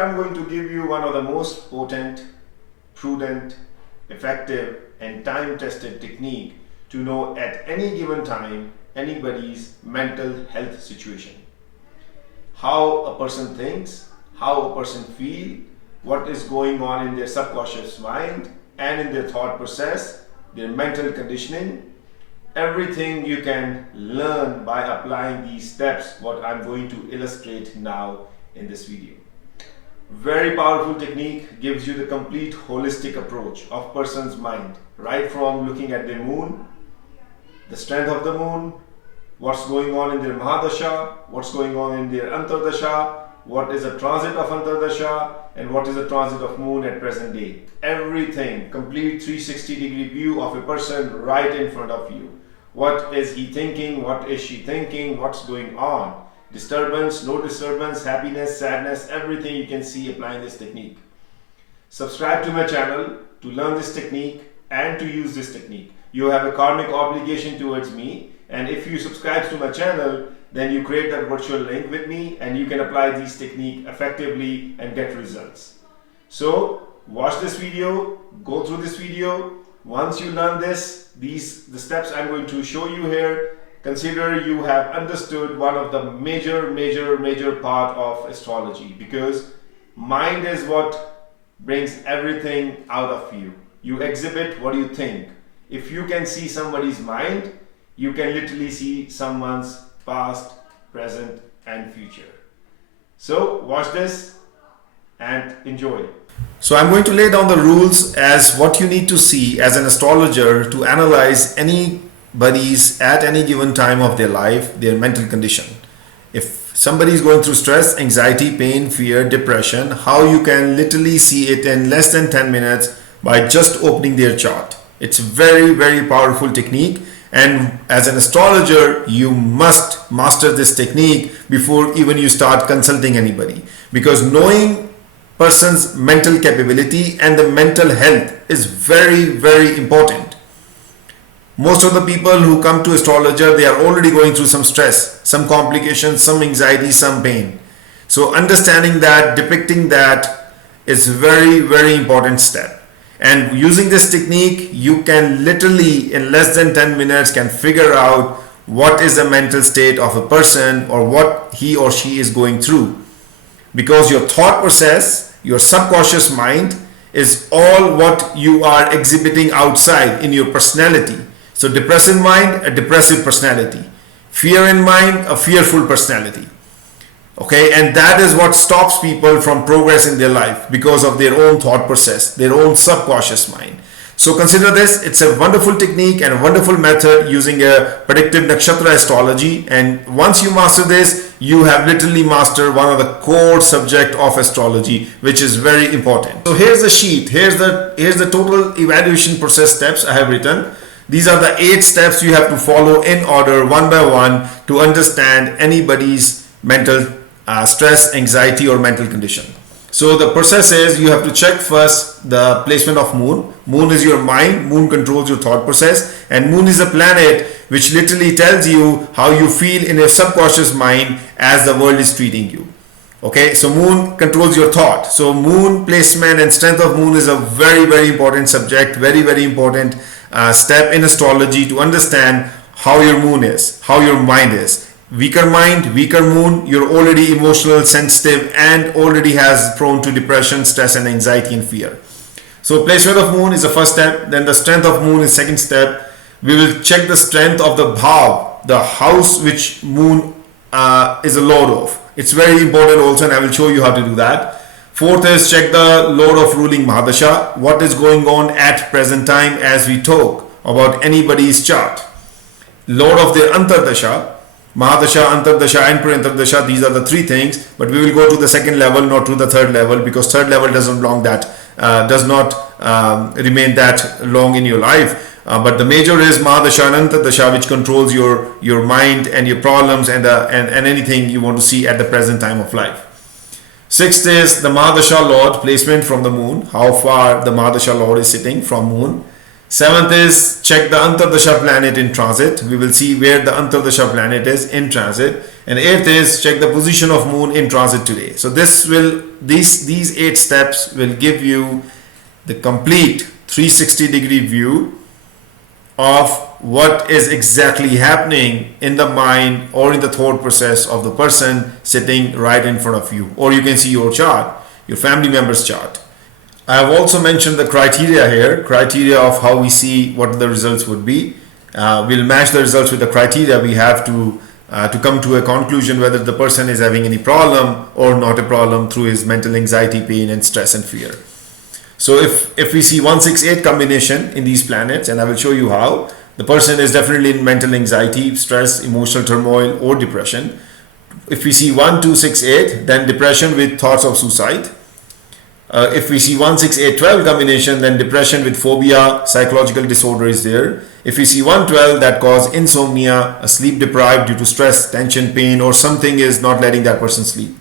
I'm going to give you one of the most potent, prudent, effective and time-tested technique to know at any given time anybody's mental health situation. How a person thinks, how a person feels, what is going on in their subconscious mind and in their thought process, their mental conditioning. Everything you can learn by applying these steps, what I'm going to illustrate now in this video. Very powerful technique, gives you the complete holistic approach of person's mind, right from looking at the moon, the strength of the moon, what's going on in their Mahadasha, what's going on in their Antardasha, what is a transit of Antardasha, and what is a transit of moon at present day. Everything, complete 360-degree view of a person right in front of you. What is he thinking? What is she thinking? What's going on? Disturbance, no disturbance, happiness, sadness, everything you can see applying this technique. Subscribe to my channel to learn this technique and to use this technique. You have a karmic obligation towards me, and if you subscribe to my channel, then you create that virtual link with me and you can apply these techniques effectively and get results. So watch this video, go through this video. Once you learn this, the steps I'm going to show you here, consider you have understood one of the major part of astrology, because mind is what brings everything out of you. You exhibit what you think. If you can see somebody's mind, you can literally see someone's past, present and future. So watch this and enjoy. So I'm going to lay down the rules as what you need to see as an astrologer to analyze anybody's at any given time of their life, their mental condition. If somebody is going through stress, anxiety, pain, fear, depression, how you can literally see it in less than 10 minutes by just opening their chart. It's a very powerful technique, and as an astrologer you must master this technique before even you start consulting anybody, because knowing person's mental capability and the mental health is very important. Most of the people who come to astrologer, they are already going through some stress, some complications, some anxiety, some pain. So understanding that, depicting that is very important step. And using this technique, you can literally in less than 10 minutes can figure out what is the mental state of a person or what he or she is going through. Because your thought process, your subconscious mind is all what you are exhibiting outside in your personality. So depressive mind, a depressive personality. Fear in mind, a fearful personality. Okay, and that is what stops people from progress in their life, because of their own thought process, their own subconscious mind. So consider this, it's a wonderful technique and a wonderful method using a predictive nakshatra astrology, and once you master this, you have literally mastered one of the core subject of astrology, which is very important. So here's the sheet, here's the total evaluation process steps I have written. These are the 8 steps you have to follow in order, one by one, to understand anybody's mental stress, anxiety or mental condition. So the process is, you have to check first the placement of moon. Moon is your mind, moon controls your thought process, and moon is a planet which literally tells you how you feel in your subconscious mind as the world is treating you. Okay, so moon controls your thought. So moon placement and strength of moon is a very important subject, very important step in astrology to understand how your moon is, how your mind is. Weaker mind, weaker moon, you're already emotional, sensitive and already has prone to depression, stress and anxiety and fear. So placement of moon is the first step, then the strength of moon is second step. We will check the strength of the bhav, the house which moon is a lord of. It's very important also, and I will show you how to do that. Fourth is check the lord of ruling Mahadasha, what is going on at present time as we talk about anybody's chart. Lord of their Antardasha, Mahadasha, Antardasha and Antardasha, these are the 3 things, but we will go to the second level, not to the third level, because third level does not remain that long in your life. But the major is Mahadasha and Antardasha, which controls your mind and your problems and anything you want to see at the present time of life. Sixth is the Mahadasha Lord placement from the moon, how far the Mahadasha Lord is sitting from moon. Seventh is check the Antardasha planet in transit. We will see where the Antardasha planet is in transit. And 8th is check the position of moon in transit today. So these 8 steps will give you the complete 360-degree view of what is exactly happening in the mind or in the thought process of the person sitting right in front of you. Or you can see your chart, your family member's chart. I have also mentioned the criteria here, criteria of how we see what the results would be. We'll match the results with the criteria. We have to come to a conclusion whether the person is having any problem or not a problem through his mental anxiety, pain and stress and fear. So if we see 168 combination in these planets, and I will show you how, the person is definitely in mental anxiety, stress, emotional turmoil or depression. If we see 1268, then depression with thoughts of suicide. If we see 16812 combination, then depression with phobia, psychological disorder is there. If we see 112, that cause insomnia, a sleep deprived due to stress, tension, pain, or something is not letting that person sleep.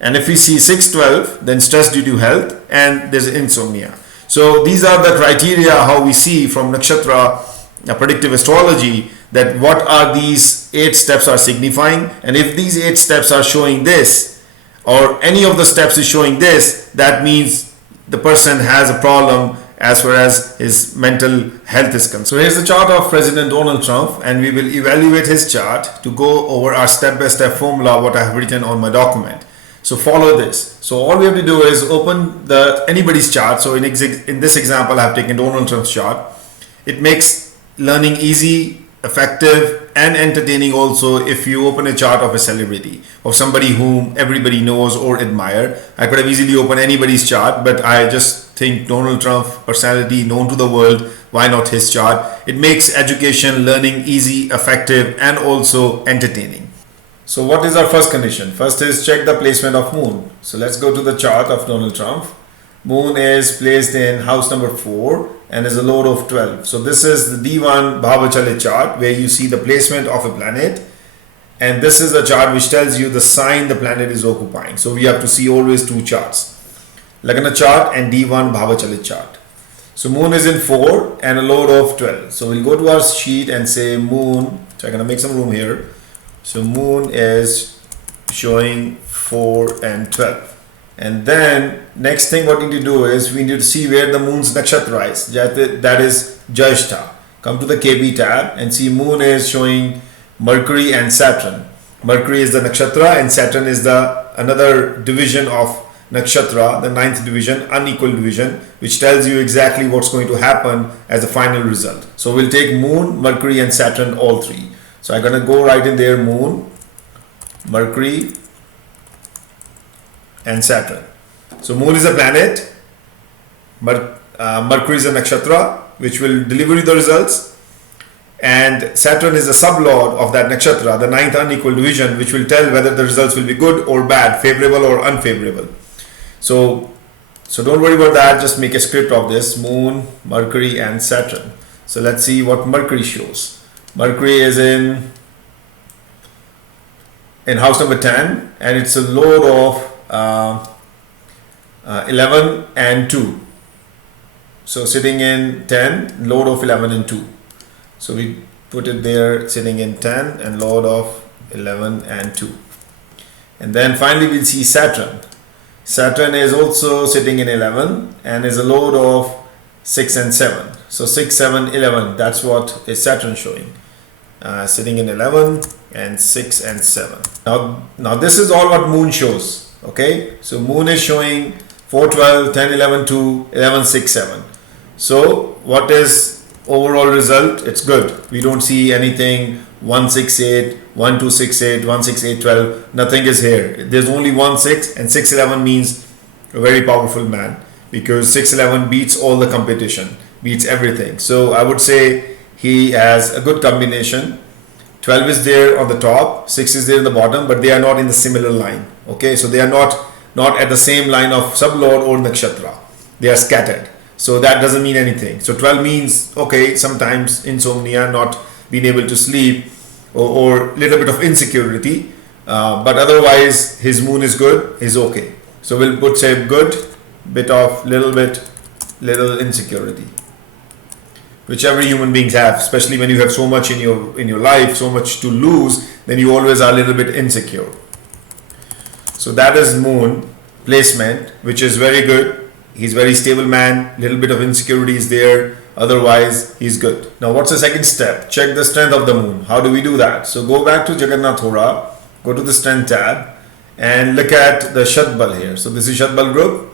And if we see 612, then stress due to health and there's insomnia. So these are the criteria how we see from nakshatra predictive astrology that what are these 8 steps are signifying, and if these 8 steps are showing this or any of the steps is showing this, that means the person has a problem as far as his mental health is concerned. So here's the chart of President Donald Trump, and we will evaluate his chart to go over our step-by-step formula what I have written on my document. So follow this. So all we have to do is open anybody's chart. So in this example, I have taken Donald Trump's chart. It makes learning easy, effective and entertaining also if you open a chart of a celebrity or somebody whom everybody knows or admire. I could have easily opened anybody's chart, but I just think Donald Trump, personality known to the world, why not his chart? It makes education, learning easy, effective and also entertaining. So what is our first condition? First is check the placement of moon. So let's go to the chart of Donald Trump. Moon is placed in house number 4 and is a lord of 12. So this is the D1 Bhavachale chart where you see the placement of a planet, and this is the chart which tells you the sign the planet is occupying. So we have to see always 2 charts, Lagna chart and D1 Bhavachale chart. So moon is in 4 and a lord of 12. So we'll go to our sheet and say moon. So I'm going to make some room here. So moon is showing 4 and 12. And then next thing what we need to do is we need to see where the moon's nakshatra is. That is Jyeshtha. Come to the KB tab and see moon is showing Mercury and Saturn. Mercury is the nakshatra and Saturn is the another division of nakshatra, the 9th division, unequal division, which tells you exactly what's going to happen as a final result. So we'll take moon, Mercury and Saturn, all 3. So I'm going to go right in there, moon, Mercury and Saturn. So moon is a planet, Mercury is a nakshatra which will deliver you the results, and Saturn is a sublord of that nakshatra, the 9th unequal division, which will tell whether the results will be good or bad, favorable or unfavorable. So don't worry about that, just make a script of this, moon, Mercury and Saturn. So let's see what Mercury shows. Mercury is in house number 10 and it's a lord of 11 and 2. So sitting in 10, lord of 11 and 2. So we put it there, sitting in 10 and lord of 11 and 2. And then finally we'll see Saturn. Saturn is also sitting in 11 and is a lord of 6 and 7. So 6, 7, 11, that's what is Saturn showing. Sitting in 11 and 6 and 7. Now this is all what moon shows. Okay, so moon is showing 4, 12, 10, 11, 2, 11, 6, 7. So what is overall result? It's good. We don't see anything 1, 6, 8, 1, 2, 6, 8, 1, 6, 8, 12. Nothing is here. There's only 1, 6 and 6, 11 means a very powerful man, because 6, 11 beats all the competition, beats everything. So I would say he has a good combination. 12 is there on the top, 6 is there in the bottom, but they are not in the similar line. Okay, so they are not at the same line of sublord or nakshatra. They are scattered. So that doesn't mean anything. So 12 means, okay, sometimes insomnia, not being able to sleep, or little bit of insecurity. But otherwise, his moon is good, is okay. So we'll put say good, little insecurity. which every human beings have, especially when you have so much in your life, so much to lose, then you always are a little bit insecure. So that is moon placement, which is very good. He's very stable man, little bit of insecurity is there, otherwise he's good. Now what's the second step? Check the strength of the moon. How do we do that? So go back to Jagannath Hora, go to the strength tab and look at the Shatbal here. So this is Shatbal group.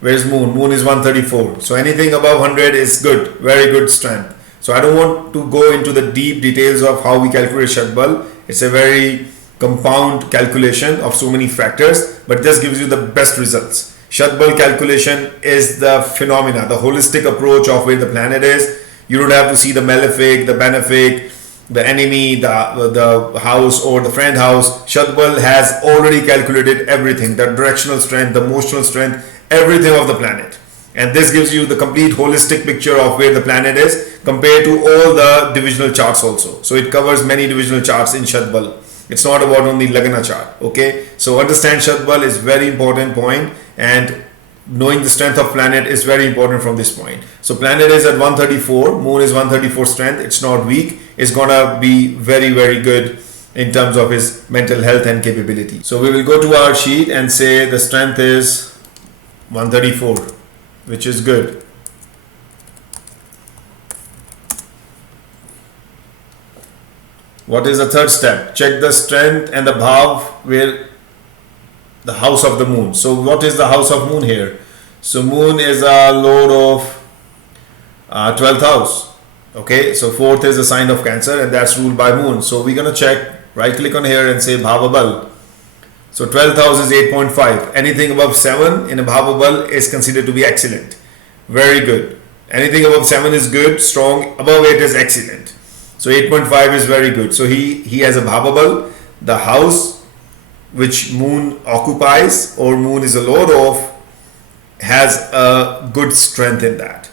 Where's moon? Moon is 134. So anything above 100 is good, very good strength. So I don't want to go into the deep details of how we calculate Shatbal. It's a very compound calculation of so many factors, but this gives you the best results. Shatbal calculation is the phenomena, the holistic approach of where the planet is. You don't have to see the malefic, the benefic, the enemy, the house or the friend house. Shatbal has already calculated everything, the directional strength, the motional strength, everything of the planet. And this gives you the complete holistic picture of where the planet is compared to all the divisional charts also. So it covers many divisional charts in Shatbal. It's not about only Lagna chart. Okay, so understand Shatbal is very important point, and knowing the strength of planet is very important from this point. So planet is at 134, moon is 134 strength. It's not weak. It's gonna be very, very good in terms of his mental health and capability. So we will go to our sheet and say the strength is 134, which is good. What is the third step? Check the strength and the bhav, where the house of the moon. So what is the house of moon here? So moon is a lord of 12th house. Okay, so 4th is the sign of Cancer, and that's ruled by moon. So we're gonna check, right click on here and say Bhavabal. So 12th house is 8.5. Anything above 7 in a Bhavabal is considered to be excellent. Very good. Anything above 7 is good, strong. Above 8 is excellent. So 8.5 is very good. So he has a Bhavabal, the house which moon occupies or moon is a lord of, has a good strength in that.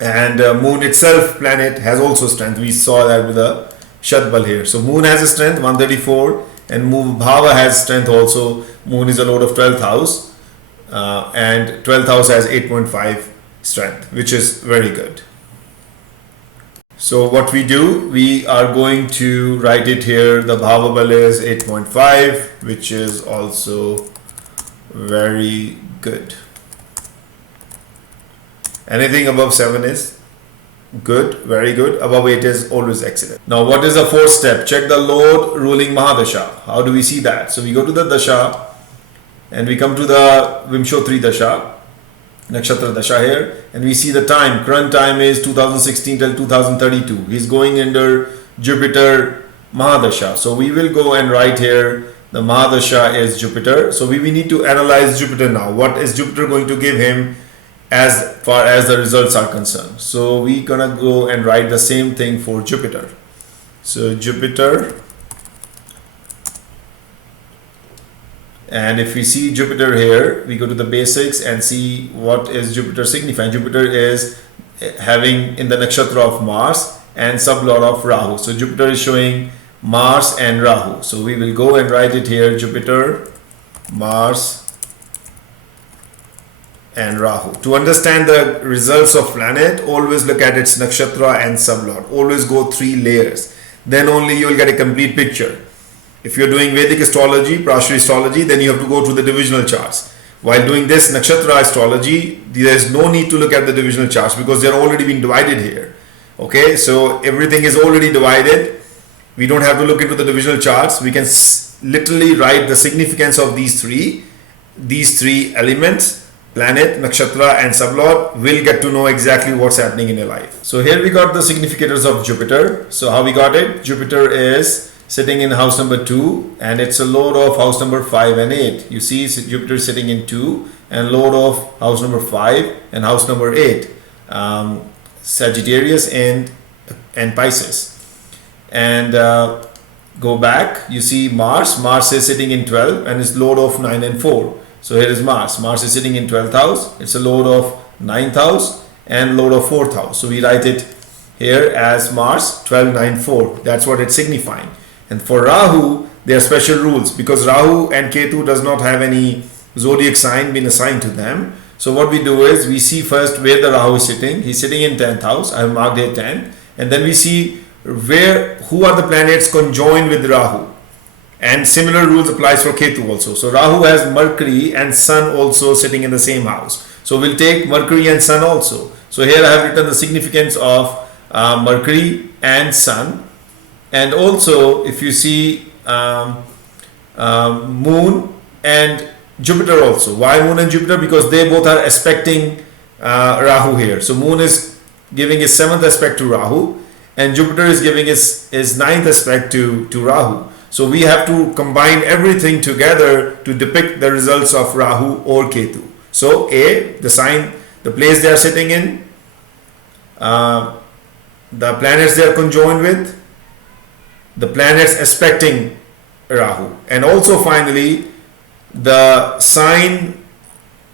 And moon itself, planet, has also strength. We saw that with the Shatbal here. So moon has a strength 134, and moon Bhava has strength also. Moon is a lord of 12th house, and 12th house has 8.5 strength, which is very good. So what we do, we are going to write it here. The Bhavabal is 8.5, which is also very good. Anything above 7 is good, very good. Above 8 is always excellent. Now what is the fourth step? Check the Lord ruling Mahadasha. How do we see that? So we go to the Dasha and we come to the Vimshotri Dasha, Nakshatra Dasha here, and we see the time. Current time is 2016 till 2032. He's going under Jupiter Mahadasha. So we will go and write here the Mahadasha is Jupiter. So we need to analyze Jupiter now. What is Jupiter going to give him as far as the results are concerned? So we gonna go and write the same thing for Jupiter. So Jupiter, and if we see Jupiter here, we go to the basics and see what is Jupiter signifying. Jupiter is having in the nakshatra of Mars and sublord of Rahu. So Jupiter is showing Mars and Rahu. So we will go and write it here, Jupiter, Mars and Rahu. To understand the results of planet, always look at its nakshatra and sublord. Always go 3 layers. Then only you will get a complete picture. If you're doing Vedic astrology, Prashri astrology, then you have to go to the divisional charts. While doing this nakshatra astrology, there is no need to look at the divisional charts because they're already been divided here. Okay, so everything is already divided. We don't have to look into the divisional charts. We can literally write the significance of these three elements. Planet, nakshatra and sublord. Will get to know exactly what's happening in your life. So here we got the significators of Jupiter. So how we got it? Jupiter is sitting in house number 2 and it's a lord of house number 5 and 8. You see Jupiter sitting in 2 and lord of house number 5 and house number 8, Sagittarius and Pisces. And go back, you see Mars is sitting in 12 and is lord of 9 and 4. So here is Mars is sitting in 12th house, it's a lord of 9th house and lord of 4th house. So we write it here as Mars 12, 9, 4. That's what it's signifying. And for Rahu, there are special rules because Rahu and Ketu does not have any zodiac sign been assigned to them. So what we do is we see first where the Rahu is sitting. He's sitting in 10th house. I have marked here 10, and then we see who are the planets conjoined with Rahu. And similar rules applies for Ketu also. So Rahu has Mercury and Sun also sitting in the same house. So we'll take Mercury and Sun also. So here I have written the significance of Mercury and Sun. And also if you see Moon and Jupiter also. Why Moon and Jupiter? Because they both are aspecting Rahu here. So Moon is giving his 7th aspect to Rahu, and Jupiter is giving his 9th aspect to Rahu. So we have to combine everything together to depict the results of Rahu or Ketu. So A, the sign, the place they are sitting in, the planets they are conjoined with, the planets aspecting Rahu, and also finally the sign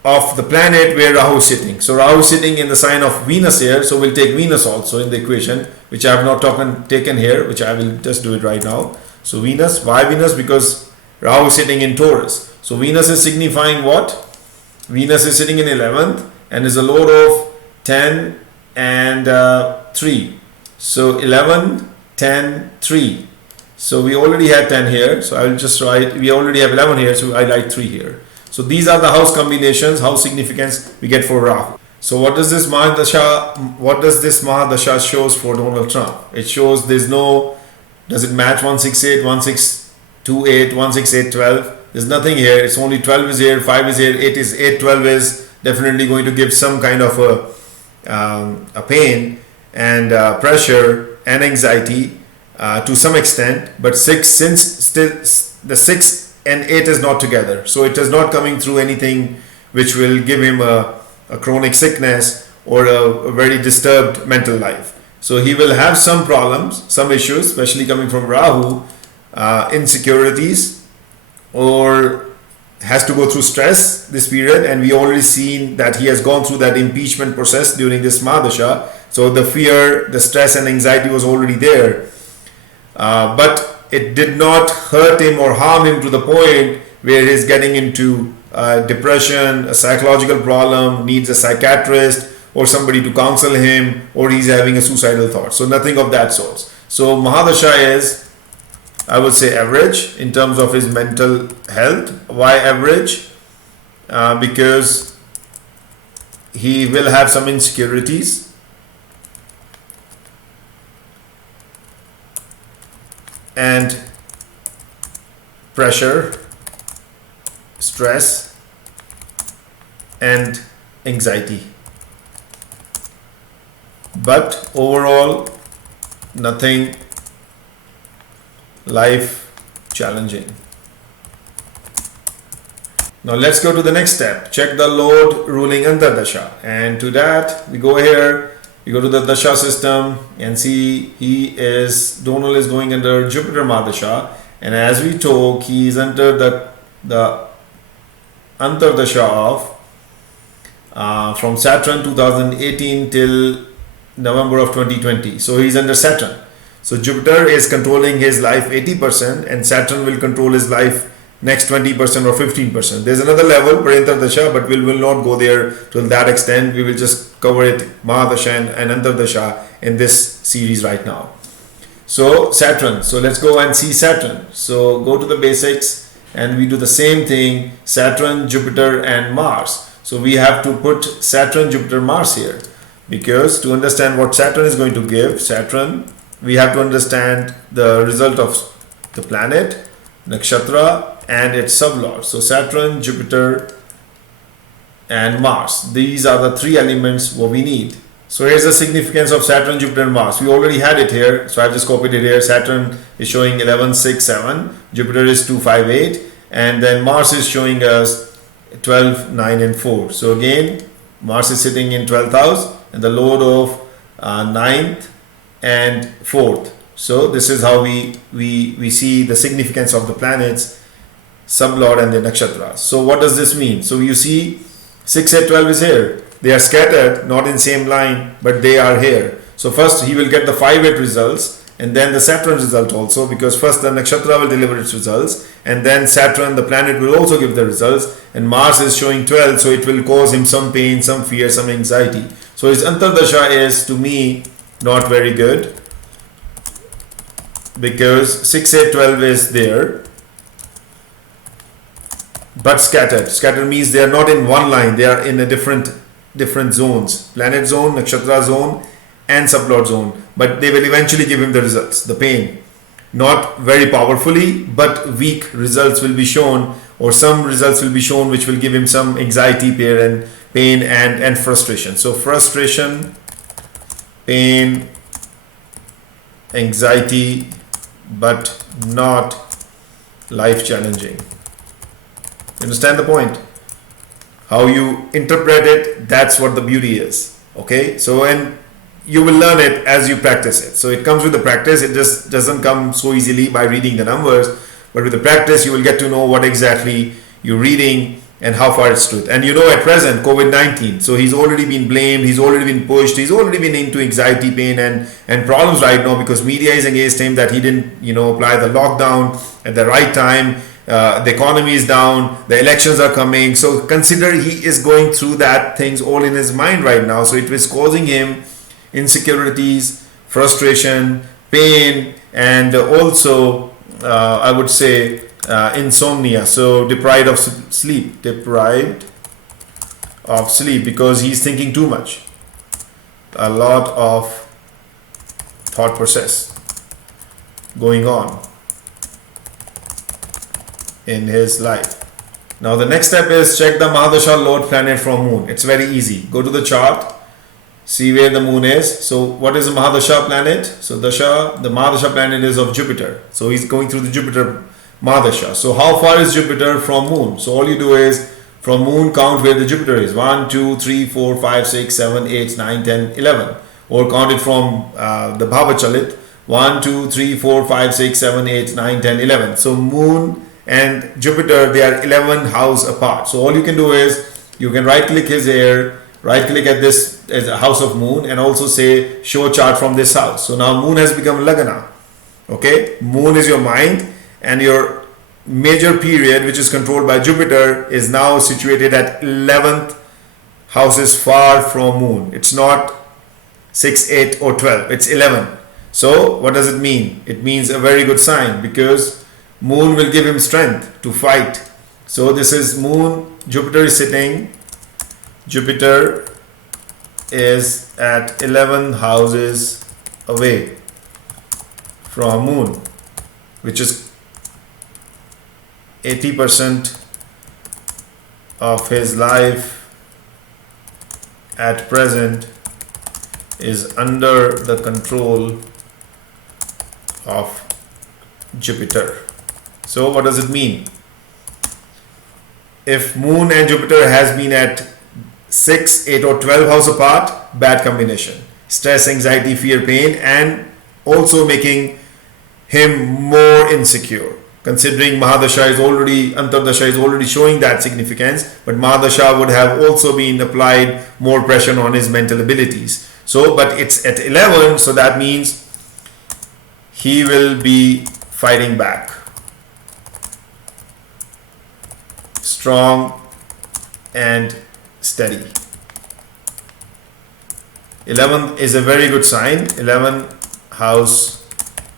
of the planet where Rahu is sitting. So Rahu is sitting in the sign of Venus here, so we'll take Venus also in the equation, which I have not taken here, which I will just do it right now. So Venus, why Venus? Because Rahu is sitting in Taurus. So Venus is signifying what? Venus is sitting in 11th and is a lord of 10 and 3. So 11, 10, 3. So we already had 10 here. So I will just write, we already have 11 here. So I write 3 here. So these are the house combinations, house significance we get for Rahu. So what does this Mahadasha shows for Donald Trump? It shows there's no, does it match 168, 1628, 168, 12? There's nothing here. It's only 12 is here, 5 is here, 8 is 8, 12 is definitely going to give some kind of a pain and pressure and anxiety to some extent. But 6, since still the 6 and 8 is not together, so it is not coming through anything which will give him a chronic sickness or a very disturbed mental life. So he will have some problems, some issues, especially coming from Rahu, insecurities, or has to go through stress this period. And we already seen that he has gone through that impeachment process during this Mahadasha. So the fear, the stress and anxiety was already there. But it did not hurt him or harm him to the point where he's getting into depression, a psychological problem, needs a psychiatrist or somebody to counsel him, or he's having a suicidal thought. So nothing of that sort. So Mahadasha is, I would say, average in terms of his mental health. Why average? Because he will have some insecurities, and pressure, stress and anxiety. But overall, nothing life challenging. Now let's go to the next step. Check the Lord ruling Antardasha. And to that, we go here, we go to the Dasha system and see Donal is going under Jupiter Mahadasha. And as we talk, he is under the Antardasha of from Saturn 2018 till November of 2020. So he's under Saturn. So Jupiter is controlling his life 80% and Saturn will control his life next 20% or 15%. There's another level for Antardasha, but we will not go there to that extent. We will just cover it, Mahadasha and Antardasha, in this series right now. So Saturn, so let's go and see Saturn. So go to the basics and we do the same thing, Saturn, Jupiter and Mars. So we have to put Saturn, Jupiter, Mars here, because to understand what Saturn is going to give, Saturn, we have to understand the result of the planet, nakshatra and its sublord. So Saturn, Jupiter and Mars, these are the 3 elements what we need. So here's the significance of Saturn, Jupiter and Mars. We already had it here, so I've just copied it here. Saturn is showing 11, 6, 7, Jupiter is 2, 5, 8, and then Mars is showing us 12, 9 and 4. So again, Mars is sitting in 12th house and the lord of 9th and 4th. So this is how we see the significance of the planets, sublord and the nakshatras. So what does this mean? So you see 6, 8, 12 is here. They are scattered, not in same line, but they are here. So first he will get the 5, 8 results, and then the Saturn result also, because first the nakshatra will deliver its results, and then Saturn, the planet, will also give the results, and Mars is showing 12, so it will cause him some pain, some fear, some anxiety. So his Antardasha is, to me, not very good, because 6, 8, 12 is there, but scattered. Scattered means they are not in one line, they are in a different zones, planet zone, nakshatra zone, and subplot zone, but they will eventually give him the results, the pain, not very powerfully, but weak results will be shown, or some results will be shown which will give him some anxiety, pain and frustration. So frustration, pain, anxiety, but not life challenging. Understand the point? How you interpret it, that's what the beauty is. Okay, so and you will learn it as you practice it. So it comes with the practice. It just doesn't come so easily by reading the numbers, but with the practice you will get to know what exactly you're reading and how far it's truth. And you know, at present, COVID-19, so he's already been blamed, he's already been pushed, he's already been into anxiety, pain and problems right now, because media is against him that he didn't apply the lockdown at the right time. The economy is down, the elections are coming, so consider he is going through that things all in his mind right now. So it was causing him insecurities, frustration, pain, and also I would say insomnia. So deprived of sleep, because he's thinking too much, a lot of thought process going on in his life. Now the next step is check the Mahadasha Lord planet from moon. It's very easy. Go to the chart, see where the moon is. So what is a Mahadasha planet? So the Mahadasha planet is of Jupiter. So he's going through the Jupiter Mahadasha. So how far is Jupiter from moon? So all you do is from moon count where the Jupiter is. 1, 2, 3, 4, 5, 6, 7, 8, 9, 10, 11. Or count it from the Bhava Chalit. 1, 2, 3, 4, 5, 6, 7, 8, 9, 10, 11. So moon and Jupiter, they are 11 house apart. So all you can do is you can right click his hair, right click at this as a house of moon, and also say show chart from this house. So now moon has become Lagna. Okay, moon is your mind, and your major period, which is controlled by Jupiter, is now situated at 11th house, is far from moon. It's not 6, 8 or 12, it's 11. So what does it mean? It means a very good sign, because moon will give him strength to fight. So this is moon, Jupiter is sitting, Jupiter is at 11 houses away from moon, which is 80% of his life at present is under the control of Jupiter. So what does it mean? If moon and Jupiter has been at 6, 8 or 12 house apart, bad combination. Stress, anxiety, fear, pain, and also making him more insecure. Considering Mahadasha is already, Antardasha is already showing that significance, but Mahadasha would have also been applied more pressure on his mental abilities. So, but it's at 11, so that means he will be fighting back. Strong and steady. 11 is a very good sign. 11 house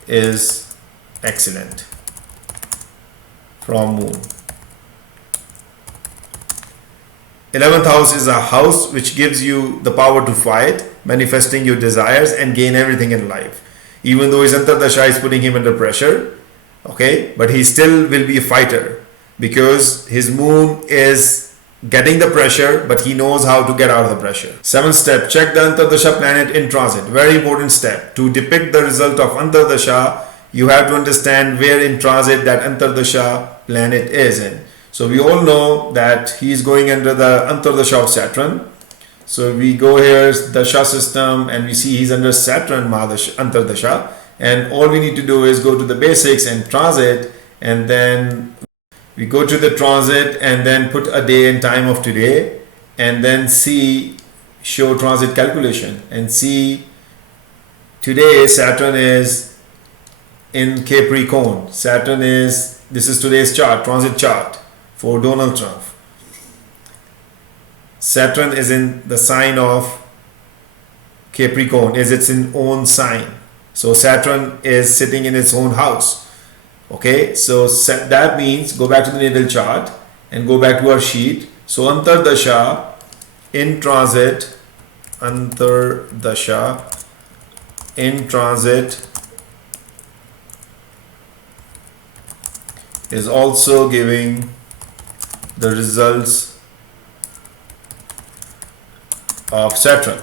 is excellent from moon. 11th house is a house which gives you the power to fight, manifesting your desires and gain everything in life. Even though his Antardasha is putting him under pressure, okay, but he still will be a fighter, because his moon is getting the pressure, but he knows how to get out of the pressure. 7th step, check the Antardasha planet in transit. Very important step. To depict the result of Antardasha, you have to understand where in transit that Antardasha planet is in. So we all know that he is going under the Antardasha of Saturn. So we go here, Dasha system, and we see he's under Saturn Antardasha, and all we need to do is go to the basics and transit, and then we go to the transit and then put a day and time of today, and then see show transit calculation, and see today Saturn is in Capricorn. Saturn is, this is today's chart, transit chart for Donald Trump. Saturn is in the sign of Capricorn, is its own sign. So Saturn is sitting in its own house. Okay, so that means go back to the natal chart and go back to our sheet. So Antardasha in transit, Antardasha in transit is also giving the results of Saturn.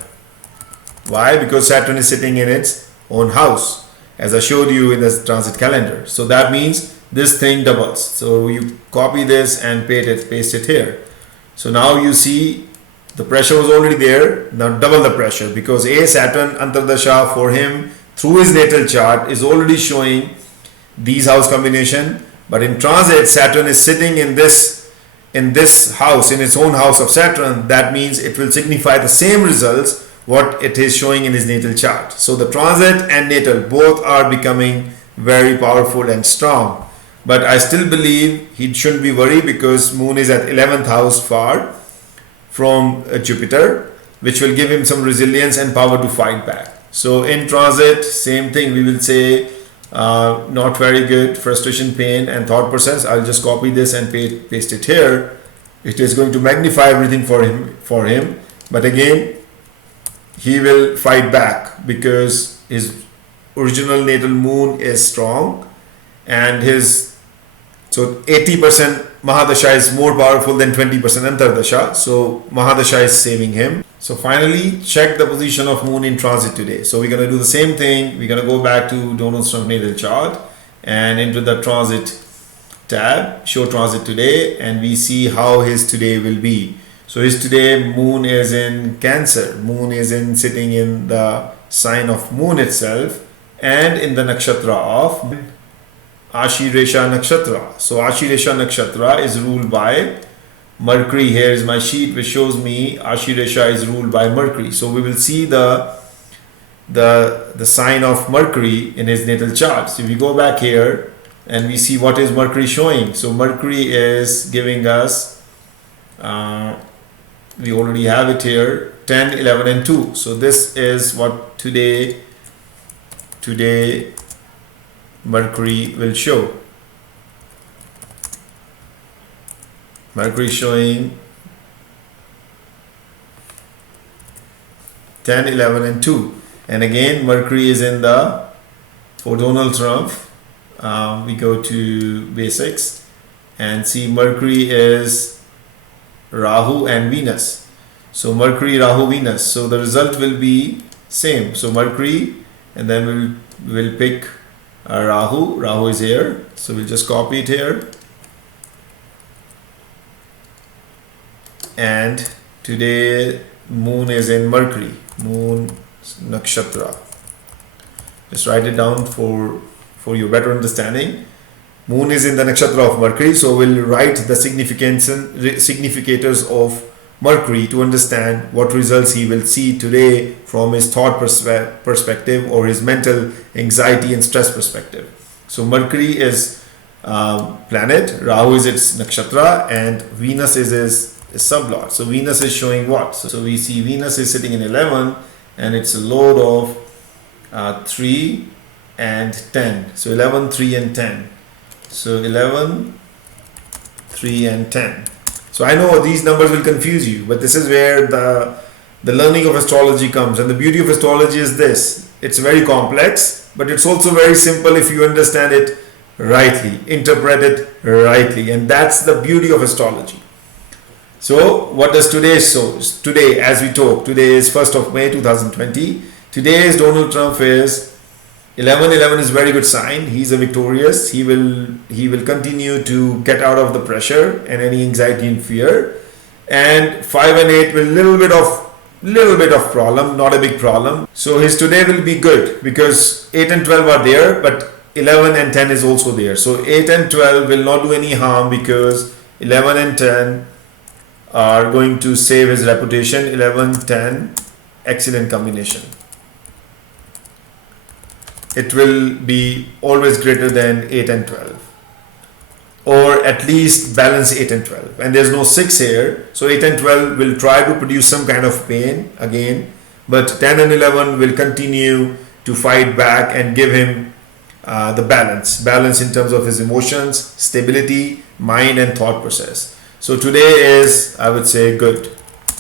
Why? Because Saturn is sitting in its own house, as I showed you in the transit calendar. So that means this thing doubles. So you copy this and paste it here. So now you see the pressure was already there, now double the pressure, because Saturn Antardasha for him through his natal chart is already showing these house combination, but in transit Saturn is sitting in this house, in its own house of Saturn. That means it will signify the same results what it is showing in his natal chart. So the transit and natal both are becoming very powerful and strong, but I still believe he shouldn't be worried because Moon is at 11th house far from Jupiter, which will give him some resilience and power to fight back. So in transit, same thing, we will say not very good, frustration, pain and thought process. I'll just copy this and paste it here. It is going to magnify everything for him, but again he will fight back because his original natal moon is strong, and so 80% Mahadasha is more powerful than 20% Antardasha. So Mahadasha is saving him. So finally, check the position of moon in transit today. So we're going to do the same thing. We're going to go back to Donald Trump natal chart and into the transit tab, show transit today, and we see how his today will be. So his today moon is in Cancer. Moon is sitting in the sign of moon itself and in the nakshatra of Ashiresha Nakshatra. So Ashiresha Nakshatra is ruled by Mercury. Here is my sheet which shows me Ashiresha is ruled by Mercury. So we will see the sign of Mercury in his natal chart. So if we go back here and we see what is Mercury showing. So Mercury is giving us, we already have it here, 10, 11 and 2. So this is what today Mercury will show. Mercury showing 10, 11 and 2. And again Mercury is in the, for Donald Trump, we go to basics and see Mercury is Rahu and Venus. So Mercury, Rahu, Venus. So the result will be same. So Mercury, and then we'll pick Rahu. Rahu is here. So we'll just copy it here. And today moon is in Mercury. Moon nakshatra. Just write it down for your better understanding. Moon is in the nakshatra of Mercury, so we'll write the significators of Mercury to understand what results he will see today from his thought perspective or his mental anxiety and stress perspective. So Mercury is planet, Rahu is its nakshatra, and Venus is his sublord. So Venus is showing what? So we see Venus is sitting in 11 and it's a load of 3 and 10. So 11, 3 and 10. So 11, 3 and 10. So I know these numbers will confuse you, but this is where the learning of astrology comes. And the beauty of astrology is this. It's very complex, but it's also very simple if you understand it rightly, interpret it rightly. And that's the beauty of astrology. So what does today show? Today, as we talk, today is 1st of May 2020. Today's Donald Trump is 11 is very good sign. He's a victorious. He will continue to get out of the pressure and any anxiety and fear. And 5 and 8 will little bit of problem, not a big problem. So his today will be good because 8 and 12 are there, but 11 and 10 is also there. So 8 and 12 will not do any harm because 11 and 10 are going to save his reputation. 11, 10, excellent combination. it will be always greater than 8 and 12, or at least balance 8 and 12. And there's no 6 here, so 8 and 12 will try to produce some kind of pain again, but 10 and 11 will continue to fight back and give him the balance in terms of his emotions, stability, mind and thought process. So today is, I would say, good.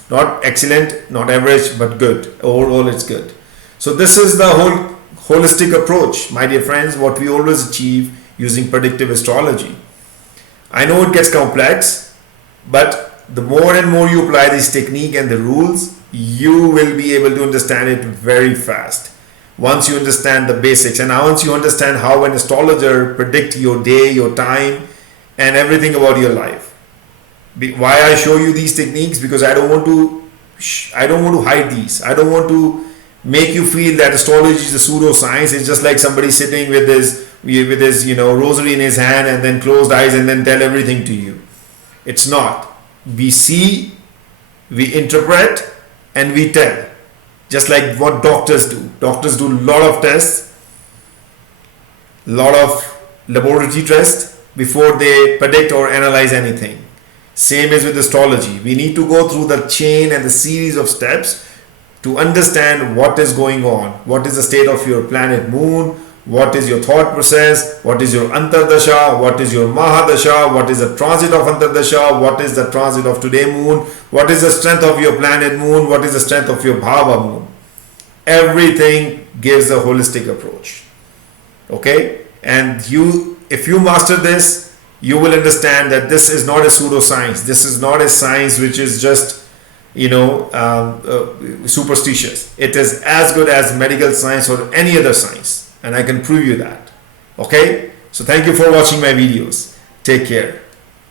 Not excellent, not average, but good. Overall, it's good. So this is the whole holistic approach, my dear friends, what we always achieve using predictive astrology. I know it gets complex, but the more and more you apply this technique and the rules, you will be able to understand it very fast. Once you understand the basics, and once you understand how an astrologer predict your day, your time, and everything about your life. Why I show you these techniques? Because I don't want to hide these. I don't want to make you feel that astrology is a pseudoscience. It's just like somebody sitting with his rosary in his hand and then closed eyes and then tell everything to you. It's not. We see, we interpret, and we tell. Just like what doctors do. Doctors do a lot of tests, a lot of laboratory tests before they predict or analyze anything. Same as with astrology. We need to go through the chain and the series of steps to understand what is going on. What is the state of your planet moon? What is your thought process? What is your Antardasha? What is your Mahadasha? What is the transit of Antardasha? What is the transit of today moon? What is the strength of your planet moon? What is the strength of your Bhava moon? Everything gives a holistic approach. Okay? And if you master this, you will understand that this is not a pseudoscience. This is not a science which is just, superstitious. It is as good as medical science or any other science. And I can prove you that. Okay? So thank you for watching my videos. Take care.